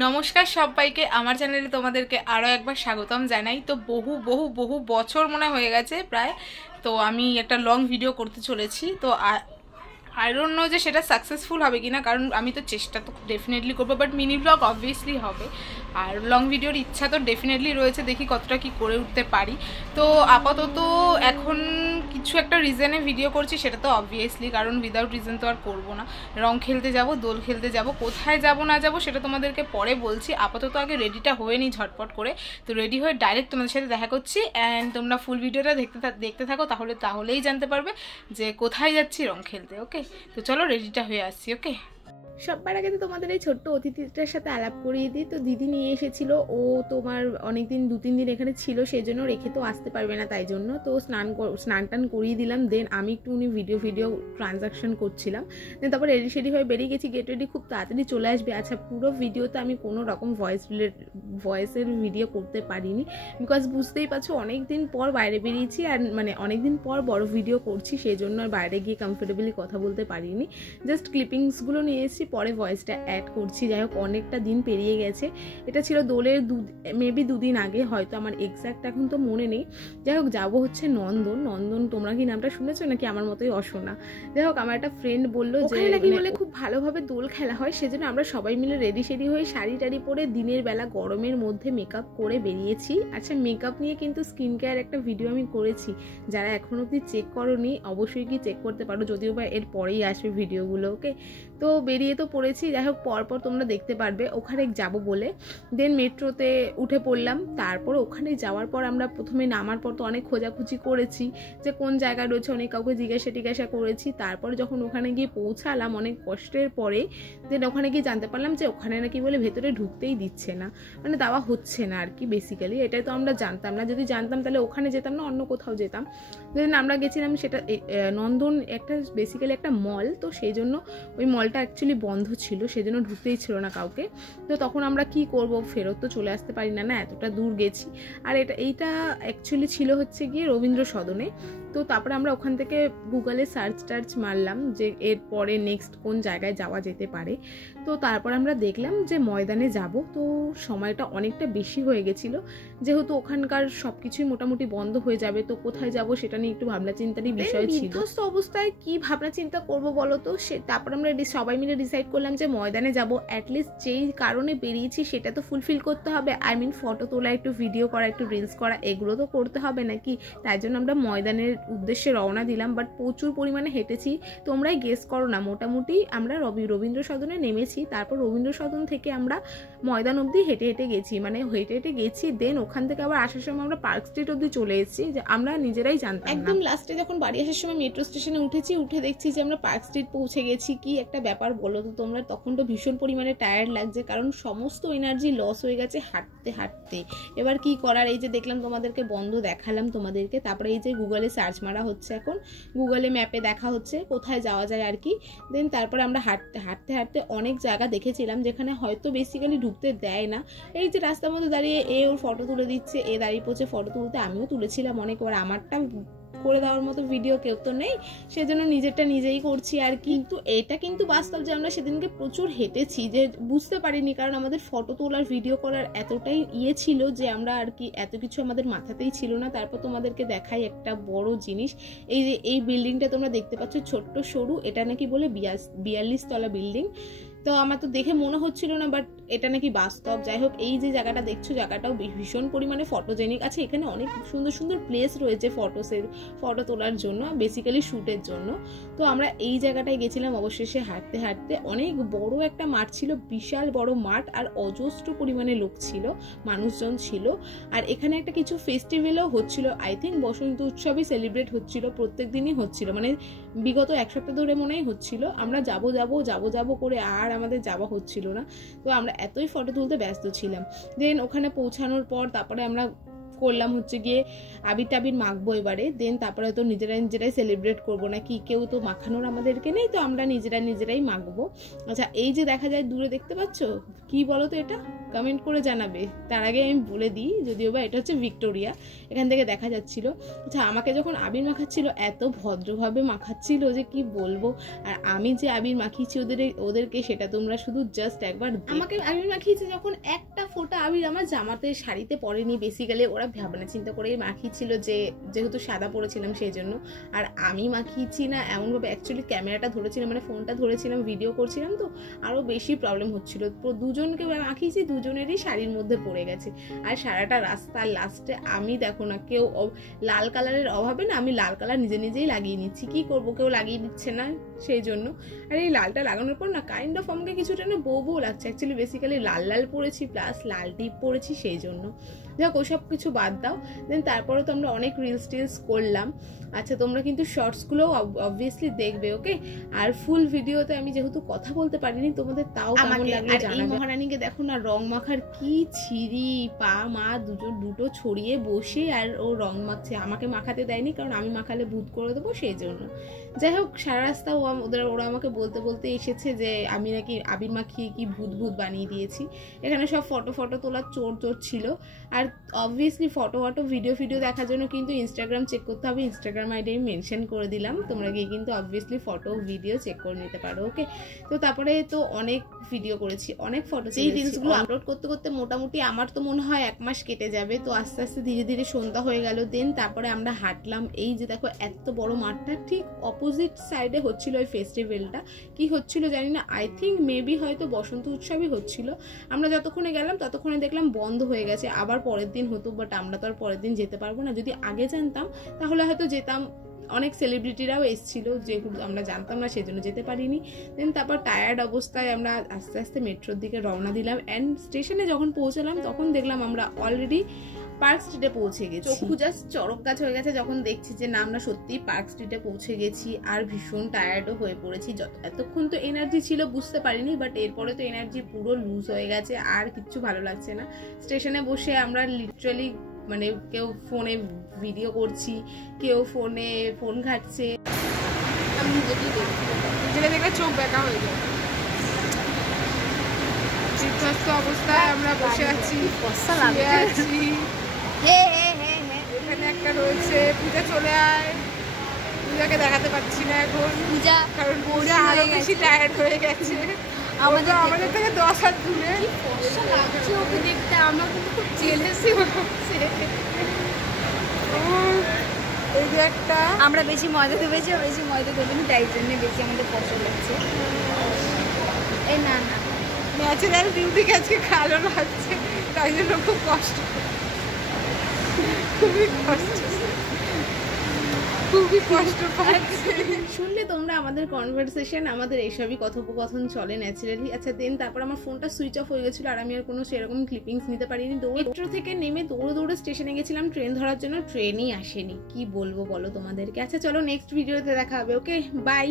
নমস্কার সবাইকে, আমার চ্যানেলে তোমাদেরকে আরও একবার স্বাগতম জানাই। তো বহু বহু বহু বছর মনে হয়ে গেছে প্রায়, তো আমি একটা লং ভিডিও করতে চলেছি। তো আই ডোন্ট নো যে সেটা সাকসেসফুল হবে কি না, কারণ আমি তো চেষ্টা তো ডেফিনেটলি করবো, বাট মিনি ব্লগ অবভিয়াসলি হবে। আর লং ভিডিওর ইচ্ছা তো ডেফিনেটলি রয়েছে, দেখি কতটা কি করে উঠতে পারি। তো আপাতত এখন কিছু একটা রিজনে ভিডিও করছি, সেটা তো অবভিয়াসলি, কারণ উইদাউট রিজন তো আর করবো না। রং খেলতে যাব, দোল খেলতে যাব, কোথায় যাব না যাব সেটা তোমাদেরকে পরে বলছি। আপাতত আগে রেডিটা হয়ে নিই ঝটপট করে। তো রেডি হয়ে ডাইরেক্ট তোমাদের সাথে দেখা করছি, অ্যান্ড তোমরা ফুল ভিডিওটা দেখতে থাকো, তাহলেই জানতে পারবে যে কোথায় যাচ্ছি রং খেলতে। ওকে, তো চলো রেডিটা হয়ে আসছি। ওকে, সবার আগে তো তোমাদের এই ছোট্ট অতিথিটার সাথে আলাপ করিয়ে দিই। তো দিদি নিয়ে এসেছিল, ও তোমার অনেকদিন 2-3 দিন এখানে ছিল, সেই জন্য রেখে তো আসতে পারবে না, তাই জন্য তো স্নান টান করিয়ে দিলাম। দেন আমি একটু ভিডিও ট্রানজাকশন করছিলাম। দেন তারপর রেডি হয়ে বেরিয়ে গেছি, গেট রেডি, খুব তাড়াতাড়ি চলে আসবে। আচ্ছা, পুরো ভিডিওতে আমি কোনো রকম ভয়েসের ভিডিও করতে পারিনি, বিকজ বুঝতেই পারছো অনেক দিন পর বাইরে বেরিয়েছি, আর মানে অনেক দিন পর বড় ভিডিও করছি, সেই জন্য আর বাইরে গিয়ে কমফোর্টেবলি কথা বলতে পারিনি। জাস্ট ক্লিপিংসগুলো নিয়ে এসেছি, পরে ভয়েসটা অ্যাড করছি। যাই হোক, অনেকটা দিন পেরিয়ে গেছে। এটা ছিল দোলের মেবি 2 দিন আগে, হয়তো আমার এক্স্যাক্ট এখন তো মনে নেই। যাই হোক, যাবো হচ্ছে নন্দন। তোমরা কি নামটা শুনেছো নাকি আমার মতোই অশোনা? যাই হোক, আমার একটা ফ্রেন্ড বললো যে নাকি বলে খুব ভালোভাবে দোল খেলা হয়, সেজন্য আমরা সবাই মিলে রেডি হয়ে শাড়ি টাড়ি পরে দিনের বেলা গরমের মধ্যে মেকআপ করে বেরিয়েছি। আচ্ছা, মেকআপ নিয়ে কিন্তু স্কিন কেয়ার একটা ভিডিও আমি করেছি, যারা এখন অবধি চেক করোনি অবশ্যই কি চেক করতে পারো, যদিও বা এর পরেই আসবে ভিডিওগুলো। ওকে, তো বেরিয়ে তো পড়েছি। যাই হোক, পরপর তোমরা দেখতে পারবে ওখানে যাব বলে। দেন মেট্রোতে উঠে পড়লাম। তারপর ওখানে যাওয়ার পর আমরা প্রথমে নামার পর তো অনেক খোঁজাখুঁজি করেছি যে কোন জায়গায় রয়েছে, অনেক কাউকে জিজ্ঞাসা করেছি। তারপর যখন ওখানে গিয়ে পৌঁছালাম অনেক কষ্টের পরে, দেন ওখানে গিয়ে জানতে পারলাম যে ওখানে নাকি বলে ভেতরে ঢুকতেই দিচ্ছে না, মানে দেওয়া হচ্ছে না আর কি। বেসিক্যালি এটাই তো আমরা জানতাম না, যদি জানতাম তাহলে ওখানে যেতাম না, অন্য কোথাও যেতাম। দেন আমরা গেছিলাম, সেটা নন্দন একটা বেসিক্যালি একটা মল, তো সেই জন্য ওই মলটা অ্যাকচুয়ালি বন্ধ ছিল, সেজন্য ঢুকতেই ছিল না কাউকে। তো তখন আমরা কি করব, ফেরত তো চলে আসতে পারি না, এতটা দূর গেছি। আর এইটা অ্যাকচুয়ালি ছিল হচ্ছে গিয়ে রবীন্দ্র সদনে। তো তারপরে আমরা ওখান থেকে গুগলে সার্চ মারলাম যে এরপরে নেক্সট কোন জায়গায় যাওয়া যেতে পারে। তো তারপর আমরা দেখলাম যে ময়দানে যাব। তো সময়টা অনেকটা বেশি হয়ে গেছিলো, যেহেতু ওখানকার সব কিছুই মোটামুটি বন্ধ হয়ে যাবে, তো কোথায় যাব সেটা নিয়ে একটু ভাবনা চিন্তারই বিষয় ছিল। বিধ্বস্ত অবস্থায় কি ভাবনা চিন্তা করবো বলো তো, তারপর আমরা সবাই মিলে ডিসাইড করলাম যে ময়দানে যাব। অ্যাটলিস্ট যেই কারণে বেরিয়েছি সেটা তো ফুলফিল করতে হবে। আই মিন, ফটো তোলা, একটু ভিডিও করা, একটু রিলস করা, এগুলো তো করতে হবে নাকি। তাই জন্য আমরা ময়দানের উদ্দেশ্যে রওনা দিলাম, বাট প্রচুর পরিমাণে হেঁটেছি। তোমরাই গেস করো না, মোটামুটি আমরা রবীন্দ্র সদনে নেমেছি, তারপর রবীন্দ্র সদন থেকে আমরা ময়দান অবধি হেঁটে গেছি, মানে হেঁটে গেছি। দেন ওখান থেকে আবার আসার সময় আমরা পার্ক স্ট্রিট অবধি চলে এসেছি, যে আমরা নিজেরাই জানতাম। একদম লাস্টে যখন বাড়ি আসার সময় মেট্রো স্টেশনে উঠে দেখছি যে আমরা পার্ক স্ট্রিট পৌঁছে গেছি। কি একটা ব্যাপার বলো তো তোমরা, তখন তো ভীষণ পরিমাণে টায়ার্ড লাগছে, কারণ সমস্ত এনার্জি লস হয়ে গেছে হাঁটতে। এবার কি করার, এই যে দেখলাম তোমাদেরকে বন্ধ দেখালাম তোমাদেরকে, তারপরে এই যে গুগলে সার্চ মারা হচ্ছে, এখন গুগলে ম্যাপে দেখা হচ্ছে কোথায় যাওয়া যায় আর কি। দেন তারপরে আমরা হাঁটতে অনেক জায়গা দেখেছিলাম যেখানে হয়তো বেসিক্যালি ঢুকতে দেয় না। এই যে রাস্তার মধ্যে দাঁড়িয়ে ওর ফটো তুলে দিচ্ছে, দাঁড়িয়ে পড়ছে ফটো তুলতে, আমিও তুলেছিলাম অনেকবার। আমারটা করে দেওয়ার মতো ভিডিও কেউ তো নেই, সেজন্য নিজেরটা নিজেই করছি আর কি। কিন্তু এটা কিন্তু বাস্তব যে আমরা সেদিনকে প্রচুর হেঁটেছি, যে বুঝতে পারিনি, কারণ আমাদের ফটো তোলার ভিডিও করার এতটাই ছিল যে আমরা আর কি এত কিছু আমাদের মাথাতেই ছিল না। তারপর তোমাদেরকে দেখাই একটা বড় জিনিস, এই যে এই বিল্ডিংটা তোমরা দেখতে পাচ্ছ ছোট্ট সরু, এটা নাকি বলে 42 তলা বিল্ডিং। তো আমার তো দেখে মনে হচ্ছিল না, বাট এটা নাকি বাস্তব। যাই হোক, এই যে জায়গাটা দেখছো, জায়গাটাও ভীষণ পরিমাণে ফটোজেনিক আছে। এখানে অনেক সুন্দর প্লেস রয়েছে ফটো তোলার জন্য, বেসিক্যালি শ্যুটের জন্য। তো আমরা এই জায়গাটায় গেছিলাম অবশেষে হাঁটতে। অনেক বড় একটা মাঠ ছিল, বিশাল বড় মাঠ, আর অজস্র পরিমাণে লোক ছিল, মানুষজন ছিল। আর এখানে একটা কিছু ফেস্টিভ্যালও হচ্ছিল, আই থিঙ্ক বসন্ত উৎসবই সেলিব্রেট হচ্ছিল, প্রত্যেক দিনই হচ্ছিল, মানে বিগত 1 সপ্তাহ ধরে মনেই হচ্ছিল। আমরা যাবো করে আর আমাদের যাওয়া হচ্ছিল না, তো আমরা এতই ফটো তুলতে ব্যস্ত ছিলাম। দেন ওখানে পৌঁছানোর পর তারপরে আমরা করলাম হচ্ছে গিয়ে আবির টাবির মাখবো এবারে, দেন তারপরে তো নিজেরাই সেলিব্রেট করবো না কি, কেউ তো মাখানোর আমাদেরকে নেই, তো আমরা নিজেরাই মাখবো। আচ্ছা এই যে দেখা যায় দূরে দেখতে পাচ্ছ কি বলো তো এটা, কমেন্ট করে জানাবে। তার আগে আমি বলে দিই, যদিও বা এটা হচ্ছে ভিক্টোরিয়া, এখান থেকে দেখা যাচ্ছিল। আচ্ছা আমাকে যখন আবির মাখাচ্ছিল এত ভদ্রভাবে মাখাচ্ছিল যে কি বলবো, আর আমি যে আবির মাখিয়েছি ওদেরকে সেটা তোমরা শুধু জাস্ট একবার। আমাকে আবির মাখিয়েছে যখন একটা ফোঁটা আবির আমার জামাতে শাড়িতে পরেনি, বেসিক্যালি ওরা ভাবনা চিন্তা করেই মাখিয়েছিল যে যেহেতু সাদা পরেছিলাম সেই জন্য। আর আমি মাখিয়েছি না এমনভাবে, অ্যাকচুয়ালি ক্যামেরাটা ধরেছিলাম মানে ফোনটা ধরেছিলাম, ভিডিও করছিলাম, তো আরও বেশি প্রবলেম হচ্ছিল। তো দুজনকে মাখিয়েছি, দুজনেরই শাড়ির মধ্যে পড়ে গেছে। আর সারাটা রাস্তার লাস্টে আমি দেখো না, কেউ লাল কালারের অভাবে না আমি লাল কালার নিজেই লাগিয়ে নিচ্ছি, কি করব কেউ লাগিয়ে দিচ্ছে না সেই জন্য। আর এই লালটা লাগানোর পর না কাইন্ড অফ আমাকে কিছুটা না বউ লাগছে, অ্যাকচুয়ালি বেসিক্যালি লাল পরেছি প্লাস লাল টিপ পরেছি সেই জন্য। যাক ওসব কিছু বাদ দাও, দেন তারপরে তো আমরা অনেক রিলস করলাম। আচ্ছা তোমরা কিন্তু শর্টসগুলোও অবভিয়াসলি দেখবে, ওকে। আর ফুল ভিডিওতে আমি যেহেতু কথা বলতে পারিনি তোমাদের, তাও কেমন লাগলো জানাবে। এই মহারানীকে দেখো না রং মাখার কি ছিরি, পা মা দুটো ছড়িয়ে বসে আর ও রং মাখছে, আমাকে মাখাতে দেয়নি কারণ আমি মাখালে ভূত করে দেবো সেই জন্য। যাই হোক সারা রাস্তা ওরা আমাকে বলতে এসেছে যে আমি নাকি আবির মাখিয়ে কি ভূত বানিয়ে দিয়েছি। এখানে সব ফটো তোলার চোর ছিল। আর অবভিয়াসলি ফটো ভিডিও দেখার জন্য কিন্তু ইনস্টাগ্রাম চেক করতে হবে, ইনস্টাগ্রাম আইডি আমি মেনশন করে দিলাম, তোমরা গিয়ে কিন্তু অবভিয়াসলি ফটো ভিডিও চেক করে নিতে পারো, ওকে। তো তারপরে তো অনেক ভিডিও করেছি, অনেক ফটো, এই রিলসগুলো আপলোড করতে মোটামুটি আমার তো মনে হয় 1 মাস কেটে যাবে। তো আস্তে আস্তে ধীরে সন্ধ্যা হয়ে গেল, দেন তারপরে আমরা হাঁটলাম। এই যে দেখো এত বড় মাঠটা, ঠিক অপোজিট সাইডে হচ্ছিল ওই ফেস্টিভ্যালটা, কি হচ্ছিল জানি না, আই থিঙ্ক মেবি হয়তো বসন্ত উৎসবই হচ্ছিল। আমরা যতক্ষণে গেলাম ততক্ষণে দেখলাম বন্ধ হয়ে গেছে, আবার পরের দিন হতো, বাট আমরা তো আর পরের দিন যেতে পারবো না। যদি আগে জানতাম তাহলে হয়তো যেতাম, অনেক সেলিব্রিটিরাও এসেছিল, যেগুলো আমরা জানতাম না সেজন্য যেতে পারিনি। দেন তারপর টায়ার্ড অবস্থায় আমরা আস্তে আস্তে মেট্রোর দিকে রওনা দিলাম। অ্যান্ড স্টেশনে যখন পৌঁছালাম তখন দেখলাম আমরা অলরেডি পার্ক স্ট্রিটে পৌঁছে গেছি। চক্ষু জাস্ট চড়ক গাছ হয়ে গেছে যখন দেখছি যে না আমরা সত্যিই পার্ক স্ট্রিটে পৌঁছে গেছি। আর ভীষণ টায়ার্ডও হয়ে পড়েছি, এতক্ষণ তো এনার্জি ছিল বুঝতে পারিনি, বাট এরপরে তো এনার্জি পুরো লুজ হয়ে গেছে, আর কিচ্ছু ভালো লাগছে না। স্টেশনে বসে আমরা লিটারালি মানে কেউ ফোনে ভিডিও করছি, কেউ ফোন ঘাটছে, আমি নিজেকেই দেখছি, যেটা দেখলে চোখ ব্যাকা হয়ে যায়। বিধ্বস্ত অবস্থায় আমরা বসে আছি, এখানে একটা রয়েছে পূজা, চলে আয়। পূজাকে দেখাতে পারছি না এখন, কারণ পূজা আরো বেশি টায়ার্ড হয়ে গেছে, আমাদের থেকে 10 হাত দূরে। ওকে দেখতে আমরা কিন্তু খুব জেলাসি হচ্ছে। এই যে একটা আমরা বেশি ময়দা দেবেছি, বেশি ময়দা দেবেনি, তাই জন্য বেশি আমাদের কষ্ট লাগছে। এই না ন্যাচারাল বিউটিকে আজকে খালো লাগছে, তাই জন্য খুব কষ্ট, খুবই কষ্ট পাচ্ছে। শুনলে তোমরা আমাদের কনভারসেশন, আমাদের এইসবই কথোপকথন চলে ন্যাচারালি। আচ্ছা দেন তারপর আমার ফোনটা সুইচ অফ হয়ে গেছিলো, আর আমি আর কোনো সেরকম ক্লিপিংস নিতে পারিনি। মেট্রো থেকে নেমে দৌড়ে স্টেশনে গেছিলাম ট্রেন ধরার জন্য, ট্রেনই আসেনি, কি বলবো বলো তোমাদেরকে। আচ্ছা চলো নেক্সট ভিডিওতে দেখা হবে, ওকে বাই।